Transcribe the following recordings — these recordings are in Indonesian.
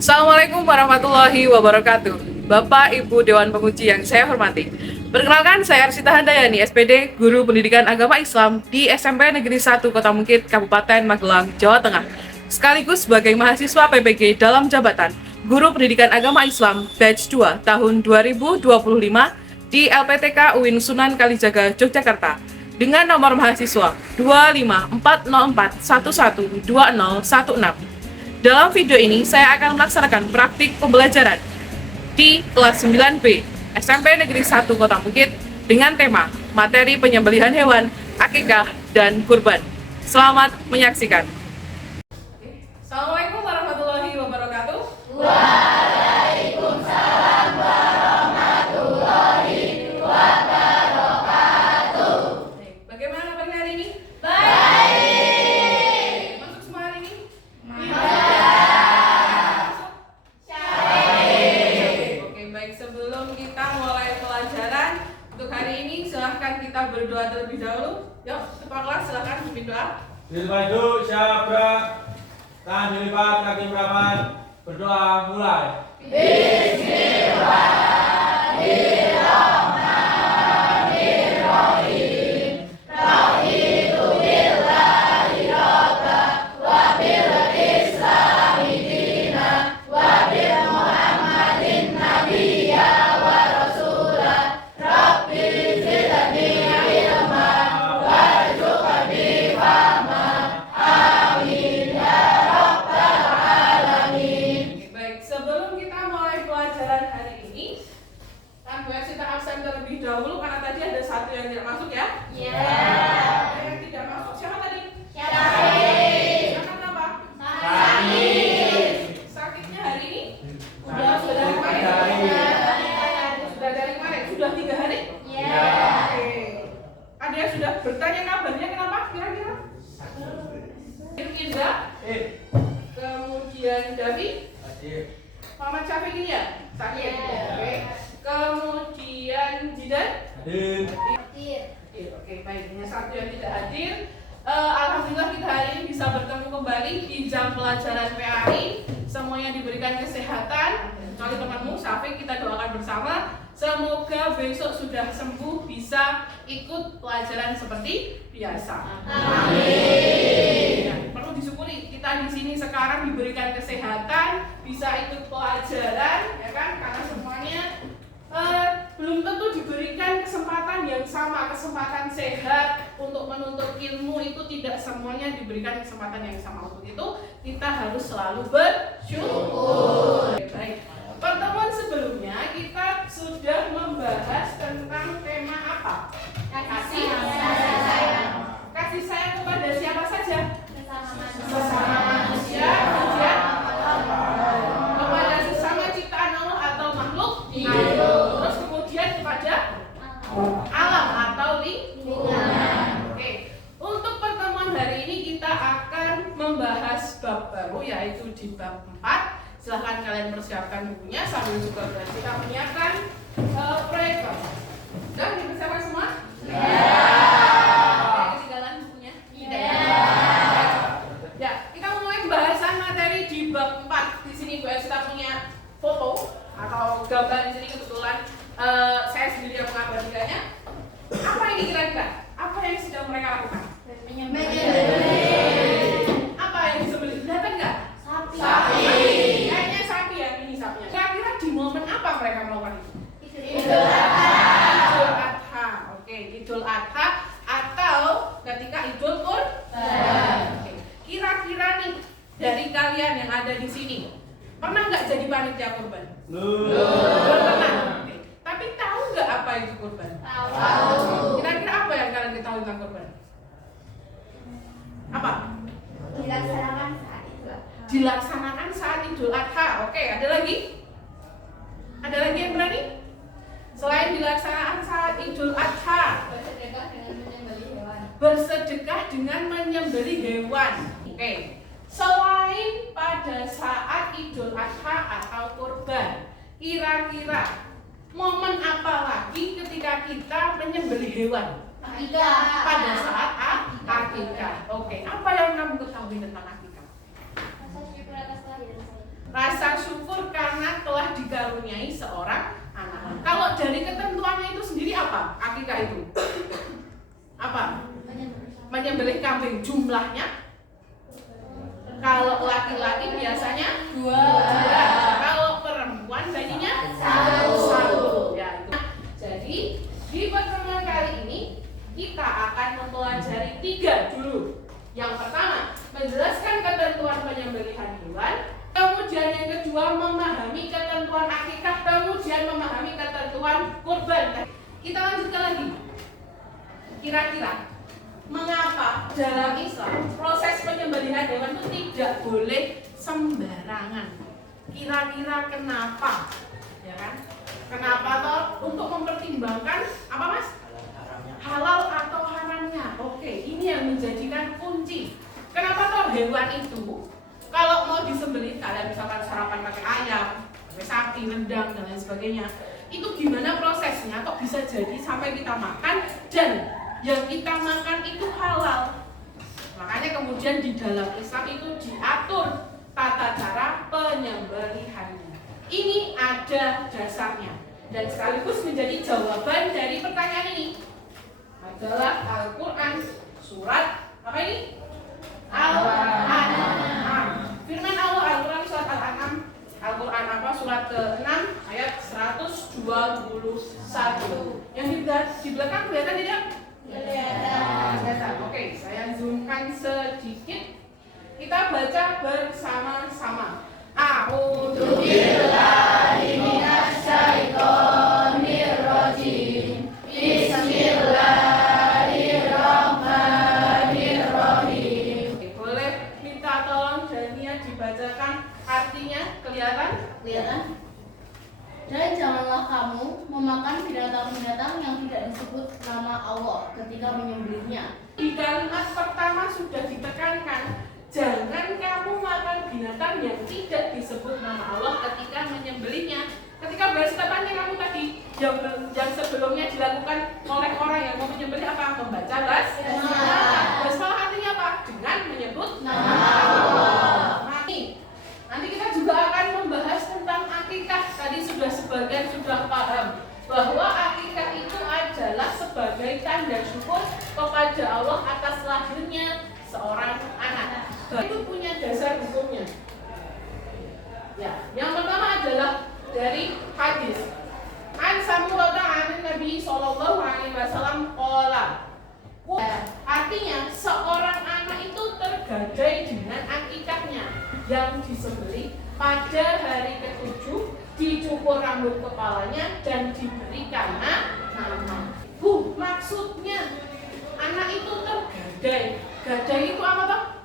Assalamualaikum warahmatullahi wabarakatuh. Bapak, Ibu Dewan Penguji yang saya hormati. Perkenalkan, saya Arsita Handayani, SPD, Guru Pendidikan Agama Islam di SMP Negeri 1 Kota Mungkit, Kabupaten Magelang, Jawa Tengah. Sekaligus sebagai mahasiswa PPG dalam jabatan Guru Pendidikan Agama Islam Batch 2 tahun 2025 di LPTK UIN Sunan Kalijaga, Yogyakarta dengan nomor mahasiswa 25404112016. Dalam video ini, saya akan melaksanakan praktik pembelajaran di kelas 9B SMP Negeri 1 Kota Bukit dengan tema materi penyembelihan hewan, akikah, dan kurban. Selamat menyaksikan. Assalamualaikum warahmatullahi wabarakatuh. Waalaikumsalam warahmatullahi wabarakatuh. Bagaimana pagi hari ini? Baik. Masuk semua hari ini? Oke, baik. Sebelum kita mulai pelajaran untuk hari ini, silahkan kita berdoa terlebih dahulu. Yuk, kepala kelas silahkan pimpin doa. Dilmaju syabra, tangan dilipat, kaki merapat, berdoa mulai. Bismillahirrahmanirrahim. Tauhidu billahi rabba wa bil islami dina wa bil muhammadin nabiyya wa rasula. Rabbi zidni ilma warzuqni fahma. Amin ya rabbal alamin. Oke, baik. Sebelum kita mulai pelajaran hari ini, kan Bu Esi kita absen terlebih dahulu karena tadi ada satu yang tidak masuk ya. Ada yang tidak masuk. Siapa tadi? Siapa kenapa? Sakitnya hari ini? Sudah dari kemarin? Sudah dari kemarin? Sudah 3 hari? Oke. Ada yang sudah bertanya kabarnya kenapa? Kira-kira? Indra, kemudian Davi, Muhammad Syafiq ini ya? Sakit. Oke. Kemudian Jidan? Hadir. Oke, baik. Hanya satu yang tidak hadir. Alhamdulillah kita hari ini bisa bertemu kembali di jam pelajaran PAI. Semuanya diberikan kesehatan. Kecuali temanmu Syafiq, kita doakan bersama. Semoga besok sudah sembuh, bisa ikut pelajaran seperti biasa. Amin. Nah, perlu disyukuri kita di sini sekarang diberikan kesehatan, bisa ikut pelajaran, ya kan? Karena semuanya belum tentu diberikan kesempatan yang sama, kesempatan sehat untuk menuntut ilmu itu tidak semuanya diberikan kesempatan yang sama. Untuk itu kita harus selalu bersyukur. Baik. Pertemuan sebelumnya kita sudah membahas tentang tema apa? Kasih sayang. Kasih sayang kepada siapa saja? Sesama manusia, kemudian kepada sesama ciptaan Allah atau makhluk hidup. Terus kemudian kepada alam atau lingkungan. Oke. Untuk pertemuan hari ini kita akan membahas bab baru yaitu di bab 4. Silahkan kalian persiapkan bukunya sambil juga kita menyiapkan proyektor. Sudah dipersiapkan semua? Ketinggalan bukunya? Ya, kita mulai pembahasan materi di bab 4. Di sini Bu Esta punya foto atau gambar di sini kebetulan saya sendiri yang mengabadikannya. Apa ini kira-kira? Apa yang sedang mereka lakukan? Apa yang disembelih? Kelihatan nggak? Sapi. Kayaknya sapi ya, ini sapinya. Kira-kira di momen apa mereka melakukan itu? Idul Adha. Oke, Idul Adha atau ketika Idul Kurban. Oke. Kira-kira nih dari kalian yang ada di sini pernah nggak jadi panitia kurban? Pernah. Oke. Tapi tahu nggak apa itu kurban? Tahu. Kira-kira apa yang kalian ketahui tentang kurban? Apa? Dilaksanakan saat Idul Adha. Oke, ada lagi? Ada lagi yang berani? Selain dilaksanakan saat Idul Adha, bersedekah dengan menyembelih hewan. Oke. Selain pada saat Idul Adha atau kurban, kira-kira momen apa lagi ketika kita menyembelih hewan? Pada saat akikah. Oke, apa yang kamu ketahui tentang akikah? Rasa syukur karena telah dikaruniai seorang anak. Kalau dari ketentuannya itu sendiri apa? Akikah itu apa? Menyembelih kambing. Jumlahnya? Kalau laki-laki biasanya 2. Kalau perempuan baginya 1. Ya, itu. Jadi di pertemuan kali ini kita akan mempelajari 3 dulu. Yang pertama, menjelaskan ketentuan penyembelihan hewan. Kemudian yang kedua, memahami ketentuan akikah. Kemudian memahami ketentuan kurban. Kita lanjutkan lagi. Kira-kira mengapa dalam Islam proses penyembelihan hewan itu tidak boleh sembarangan? Kira-kira kenapa? Ya kan? Kenapa toh? Untuk mempertimbangkan apa mas? Halal atau haramnya. Oke, ini yang menjadikan kunci. Kenapa toh hewan itu kalau mau disembelih, kalian misalkan sarapan pakai ayam, pakai sapi, rendang dan lain sebagainya, itu gimana prosesnya? Kok bisa jadi sampai kita makan dan yang kita makan itu halal? Makanya kemudian di dalam Islam itu diatur tata cara penyembelihannya. Ini ada dasarnya dan sekaligus menjadi jawaban dari pertanyaan ini adalah Al-Quran surat apa ini? Al-An'am. Firman Allah Al-Quran surat Al-An'am. Al-Quran apa? Surat ke-6 ayat 121. Yang di belakang kelihatan tidak? Kelihatan. Oke, saya zoomkan sedikit. Kita baca bersama-sama. A'udzu billahi minasy syaithanir rajim. Bismillahirrahmanirrahim. Boleh minta tolong Dania dibacakan artinya, kelihatan? Kelihatan. Dan janganlah kamu memakan binatang-binatang yang tidak disebut nama Allah ketika menyembelihnya. Di kalimat pertama sudah ditekankan, jangan kamu makan binatang yang tidak disebut nama Allah ketika menyembelihnya. Ketika berstapannya kamu tadi yang sebelumnya dilakukan oleh orang yang mau menyembelih apa? Membaca basmalah. Basmalah artinya apa? Dengan menyebut nama Allah. Nanti kita juga akan membahas tentang akikah. Tadi sebagian sudah paham bahwa akikah itu adalah sebagai tanda syukur kepada Allah atas lahirnya seorang anak. Itu punya dasar hukumnya. Ya, yang pertama adalah dari hadis. An Samurah an Nabi sallallahu alaihi wasallam qala. Artinya seorang anak itu tergadai dengan akikahnya yang disembelih pada hari ke-7, dicukur rambut kepalanya dan diberikan nama. Maksudnya anak itu tergadai. Gadai itu apa toh?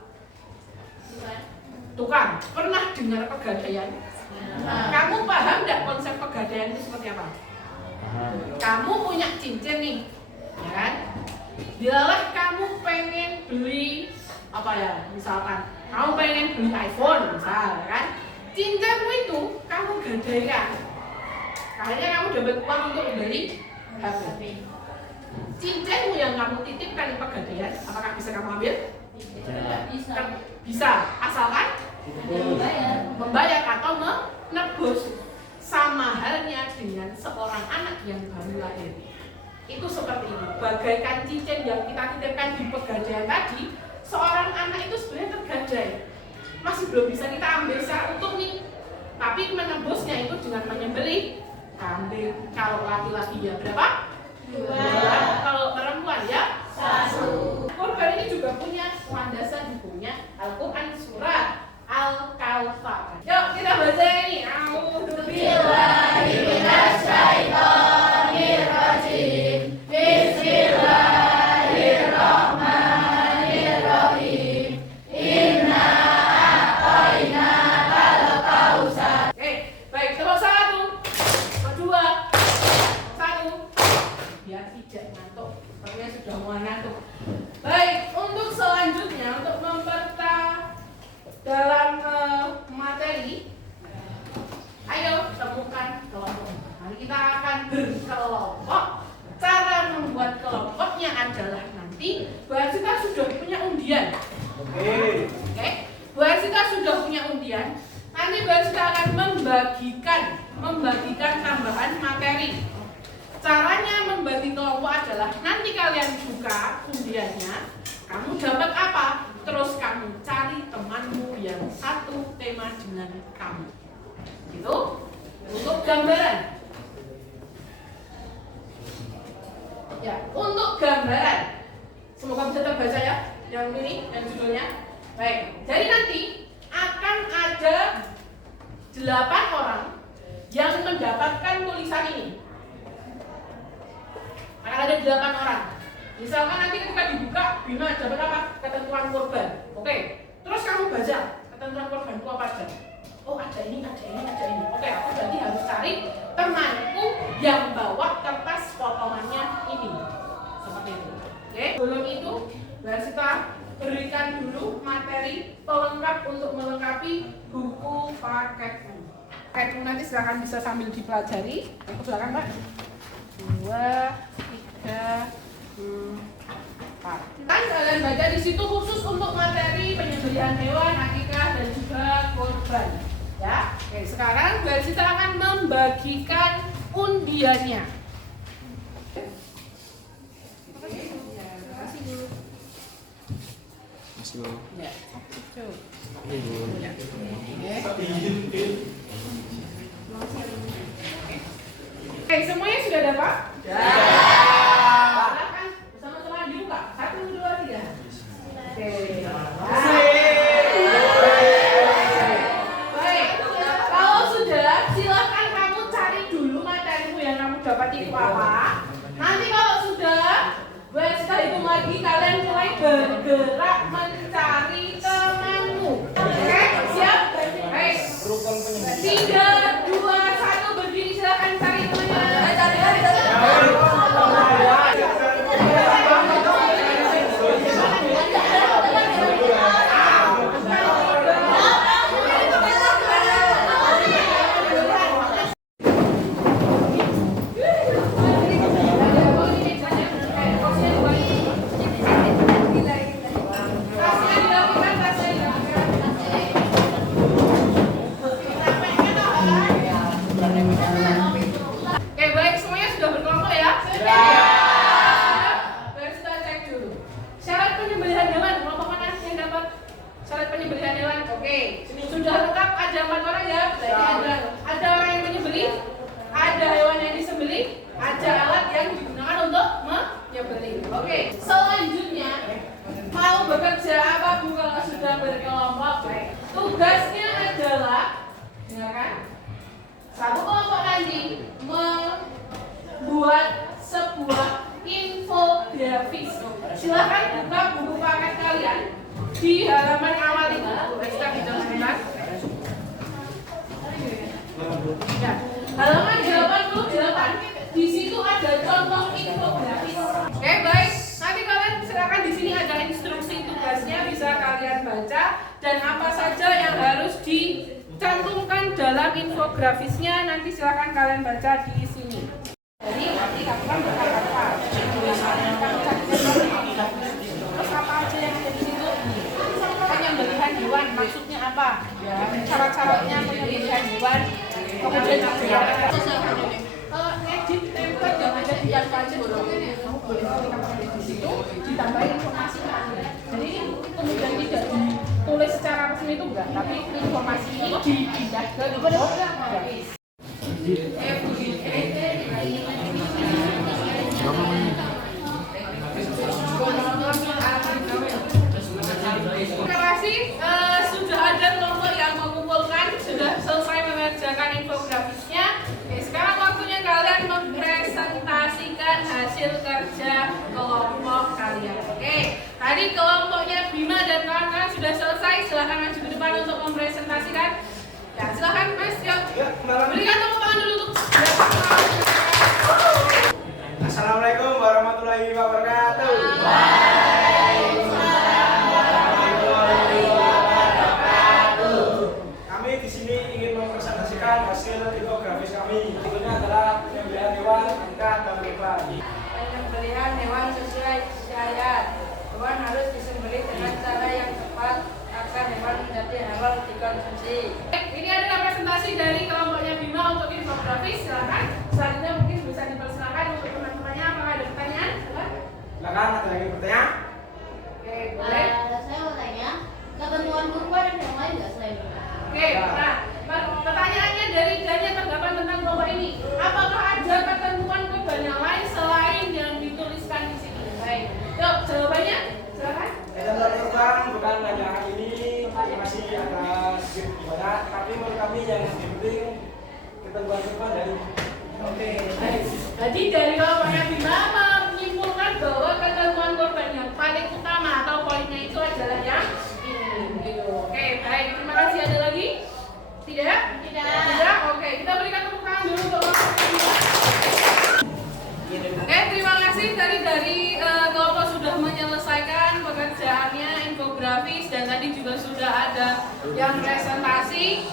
Tukang. Pernah dengar pegadaian? Kamu paham enggak konsep pegadaian itu seperti apa? Kamu punya cincin nih, ya kan? Bilalah kamu pengen beli apa ya? Misalkan kamu pengen beli iPhone, misal, ya kan? Cincinmu itu kamu gadaikan. Akhirnya kamu dapat uang untuk beli HP. Cincinmu yang kamu titipkan di pegadaian, apakah bisa kamu ambil? Bisa, asalkan membayar atau menebus. Sama halnya dengan seorang anak yang baru lahir. Itu seperti itu. Bagaikan cincin yang kita titipkan di pegadaian tadi, seorang anak itu sebenarnya tergadai. Masih belum bisa kita ambil secara utuh nih. Tapi menebusnya itu dengan menyembelih kambing. Kalau laki-laki ya berapa? 2. Kalau perempuan ya 1. Kurban ini juga punya landasan hukumnya Al-Quran surat Al-Kautsar. Yuk kita baca ini. A'udzu billahi minasy syaithanir rajim. Bismillahirrahmanirrahim. Inna a'tainakal kautsar. Oke, baik, coba 1, 2, 1. Biar tidak ngantuk. Sepertinya sudah mulai ngantuk. Baik, untuk selanjutnya untuk dalam materi, ayo temukan kelompok. Nanti kita akan berkelompok. Cara membuat kelompoknya adalah nanti Bahasita sudah punya undian. Oke. Bahasita sudah punya undian. Nanti kita akan membagikan tambahan materi. Caranya membagi kelompok adalah nanti kalian buka undiannya, kamu dapat apa? Terus kamu cari temanmu yang satu tema dengan kamu. Gitu. Untuk gambaran. Ya, untuk gambaran. Semoga bisa terbaca ya, yang ini, yang judulnya. Baik, jadi nanti akan ada 8 orang yang mendapatkan tulisan ini. Akan ada 8 orang. Misalkan nanti ketika dibuka, Bima dapat apa? Ketentuan korban. Oke, terus kamu baca ketentuan korban itu apa aja? Oh, ada ini, ada ini, ada ini. Oke, aku berarti harus cari temanku yang bawa kertas potongannya ini. Seperti itu. Oke, sebelum itu, kita berikan dulu materi pelengkap untuk melengkapi buku paketmu. Paketmu nanti silahkan bisa sambil dipelajari. Yang ke belakang, Mbak. 2, 3, 4. Kan kalian baca di situ khusus untuk materi penyembelihan hewan, akikah dan juga korban. Ya, oke. Sekarang kita akan membagikan undiannya. Masih belum. Ya. Oke, semuanya sudah dapat? Sudah. Silakan bersama-sama dibuka. 1, 2, 3. Oke. Baik. Kalau sudah, silakan kamu cari dulu materimu yang kamu dapat itu apa. Nanti kalau sudah, setelah itu lagi kalian mulai bergerak mencari temanmu. Oke, siap? Baik. 3, 2, 1 berdiri, silakan cari temannya. Oke, baik, semuanya sudah berkelompok ya? Baik, kita cek dulu. Syarat penyembelihan hewan, kelompok mana yang dapat syarat penyembelihan hewan? Oke, sudah lengkap, ada 4 orang ya? Berarti ada orang yang menyembelih, ada hewan yang disembelih, ada alat yang digunakan untuk menyembelih. Oke, selanjutnya mau bekerja apa Bu kalau sudah berkelompok? Baik, tugasnya adalah, dengarkan, satu kelompok nanti membuat sebuah infografis. Silakan buka buku paket kalian di halaman awal itu. Kita bicara sebentar. Ya, halaman 88. Di situ ada contoh infografis. Oke, baik. Nanti kalian silakan, di sini ada instruksi tugasnya, bisa kalian baca dan apa saja yang harus dicantumkan dalam infografisnya nanti silakan kalian baca di sini. Jadi nanti kamu kan berkata terus apa aja yang ada di situ? Penyembelihan hewan maksudnya apa? Ya, cara-caranya penyembelihan hewan. Kemudian juga edit template yang ada di atas kamu boleh ketikkan di situ ditambahin informasinya. Jadi kemudian tidak ditulis secara resmi itu enggak, tapi informasi ini dipindah ke infografis. Terima kasih, sudah ada kelompok yang mengumpulkan, sudah selesai mengerjakan infografisnya. Oke, sekarang waktunya kalian mempresentasikan hasil kerja kelompok kalian. Oke, tadi kelompoknya Bima dan kawan-kawan sudah selesai, silahkan maju ke depan untuk mempresentasikan. Ya, silahkan Mas, yuk. Berikan tepuk tangan dulu untuk Assalamualaikum warahmatullahi wabarakatuh. Kami di sini ingin mempresentasikan hasil infografis kami. Berikutnya adalah penyembelihan hewan, akikah dan kurban. Penyembelihan hewan sesuai syariat. Hewan harus disembelih dengan cara yang tepat agar hewan menjadi halal dikonsumsi. ini adalah kasih dari kelompoknya Bima untuk infografis. Silakan. Selanjutnya mungkin bisa dipersilakan untuk teman-temannya. Apakah ada pertanyaan? Silakan, ada lagi pertanyaan? Oke, boleh. Saya mau tanya, ketentuan kurban ada yang lain nggak selain ini? Oke, nah pertanyaannya dari Danya tanggapan tentang kelompok ini. Apakah ada ketentuan kurban yang lain selain yang dituliskan di sini? Baik. Yuk, jawabannya. Silakan. Ketentuan kurban bukan hanya ini, masih ada sedikit banyak, tapi menurut kami yang penting ketentuan kurban dari Oke, baik. Jadi dari kelompoknya Bima menyimpulkan bahwa ketentuan kurban yang paling utama atau poinnya itu adalah yang ini. Gitu. Oke, baik. Terima kasih. Ada lagi? Tidak? Tidak. Oke, kita berikan tepuk tangan dulu untuk kelompok Bima. Oke, terima kasih dari kelompok sudah menyelesaikan pekerjaannya, infografis, dan tadi juga sudah ada yang presentasi.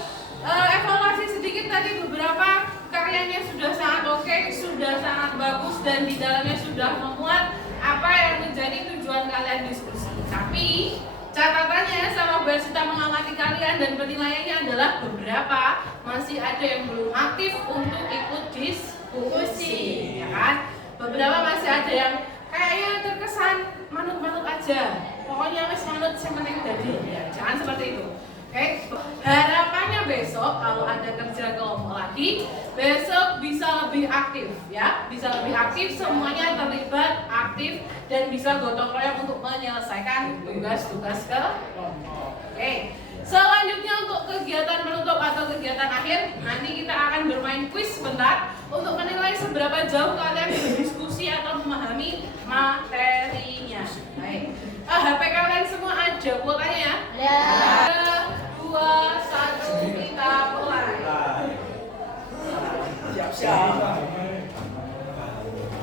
Evaluasi sedikit tadi, beberapa karyanya sudah sangat oke, sudah sangat bagus, dan di dalamnya sudah memuat apa yang menjadi tujuan kalian diskusi. Tapi catatannya sama Bersita mengamati kalian dan penilaiannya adalah beberapa masih ada yang belum aktif untuk ikut diskusi, ya kan? Beberapa masih ada yang kayaknya terkesan manut-manut aja. Pokoknya wes manut yang penting tadi. Ya, jangan seperti itu. Oke, harapannya besok kalau ada kerja kelompok lagi, besok bisa lebih aktif ya, bisa lebih aktif, semuanya terlibat aktif dan bisa gotong royong untuk menyelesaikan tugas-tugas kelompok. Oke, selanjutnya untuk kegiatan penutup atau kegiatan akhir, nanti kita akan bermain quiz sebentar untuk menilai seberapa jauh kalian berdiskusi atau memahami materinya. Baik, HP kalian semua ada kuotanya ya? Ada. 2, 1, kita mulai. Siap-siap.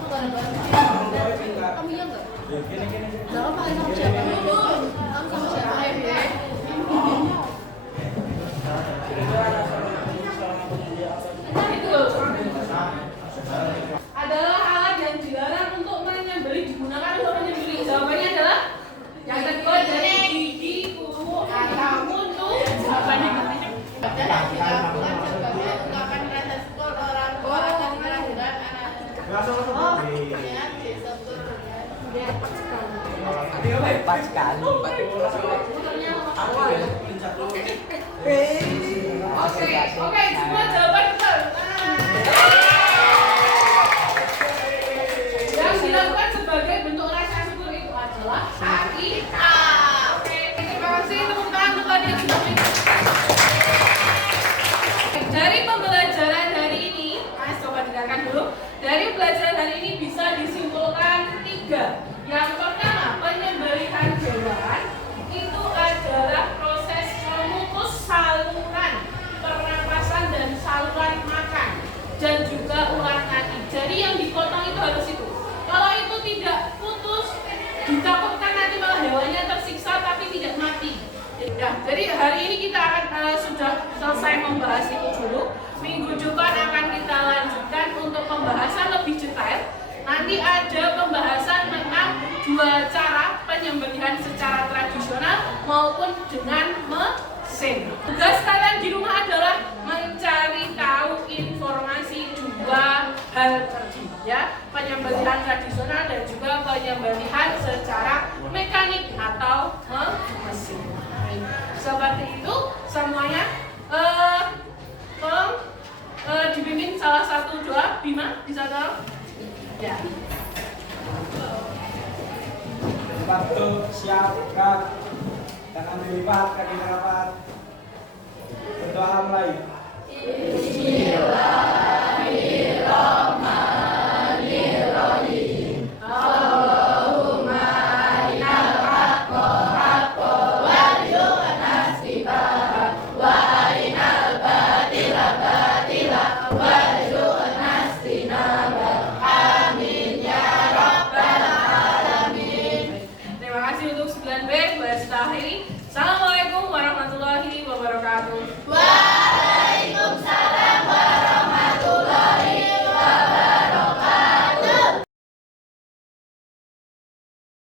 Kamu iya nggak? Nggak apa sama siapa? Kamu sama siapa? Itu adalah alat yang dilarang untuk menyembelih, digunakan untuk menyembelih. Jawabannya adalah yang kedua dari gigi, kuku, atau mulut. Jawabannya Adalah dilakukan sebagai ungkapan rasa syukur orang tua atas kelahiran anak. Oh, ya, syukur. Hebat sekali. Oke, semua jawaban betul. Yang dilakukan sebagai bentuk rasa syukur itu adalah akikah. Oke, terima kasih tepuk tangan untuk tadi yang sudah mengikuti. Dari pembelajaran hari ini, Mas coba dengarkan dulu. Dari pembelajaran hari ini bisa disimpulkan 3. Yang pertama, penyembelihan hewan itu adalah proses memutus saluran pernapasan dan saluran makan dan juga ulang nadi. Jadi yang dipotong itu harus itu. Kalau itu tidak putus, ditakutkan nanti malah hewannya tersiksa tapi tidak mati. Ya, jadi hari ini kita akan sudah selesai membahas itu dulu. Minggu depan akan kita lanjutkan untuk pembahasan lebih detail. Nanti ada pembahasan tentang 2 cara penyembelihan secara tradisional maupun dengan mesin. Tugas kalian di rumah adalah mencari tahu informasi 2 hal tadi, ya, penyembelihan tradisional dan juga penyembelihan secara mekanik atau mesin. Seperti itu semuanya. Tolong dibimbing salah satu doa. Bima bisa tolong? Ya. Waktu siap, gerak, tangan dilipat, kaki rapat. Berdoa mulai. Bismillahirrahmanirrahim. Allahumma arinal haqqa haqqa warzuqna ittiba'ah wa arinal batila batila warzuqna ijtinabah. Amin ya rabbal alamin. Terima kasih untuk 9B. Bahas akhiri. Salam